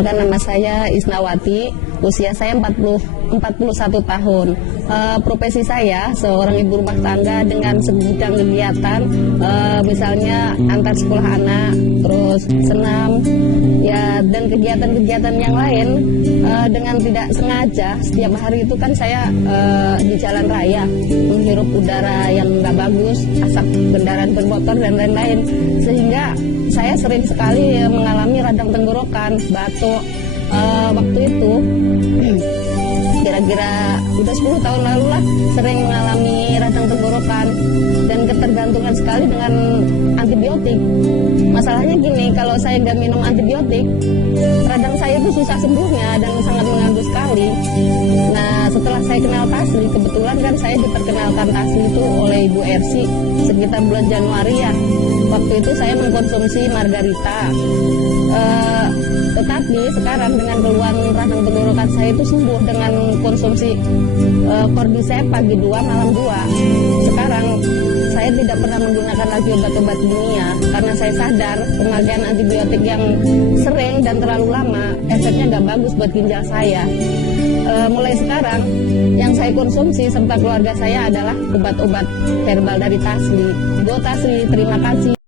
Nama saya Isnawati, usia saya 41 tahun. Profesi saya seorang ibu rumah tangga dengan sebidang kegiatan, misalnya antar sekolah anak, terus senam, ya dan kegiatan-kegiatan yang lain. Dengan tidak sengaja setiap hari itu kan saya di jalan raya menghirup udara yang nggak bagus, asap kendaraan bermotor dan lain-lain, sehingga saya sering sekali mengalami radang tenggorokan, batuk. Waktu itu kira-kira udah 10 tahun lalu lah, sering mengalami radang tenggorokan dan ketergantungan sekali dengan antibiotik. Masalahnya gini, kalau saya nggak minum antibiotik, radang saya itu susah sembuhnya dan sangat mengganggu sekali. Nah, setelah saya kenal Tasli, kebetulan kan saya diperkenalkan Tasli itu oleh Ibu Ersi sekitar bulan Januari ya. Waktu itu saya mengkonsumsi margarita. Tetapi sekarang dengan keluhan radang tenggorokan saya itu sembuh dengan konsumsi Cordyceps pagi 2 malam 2. Sekarang saya tidak pernah menggunakan lagi obat-obat kimia karena saya sadar pemakaian antibiotik yang sering dan terlalu lama efeknya nggak bagus buat ginjal saya. Mulai sekarang yang saya konsumsi serta keluarga saya adalah obat-obat herbal dari Tasli. Tasli, terima kasih.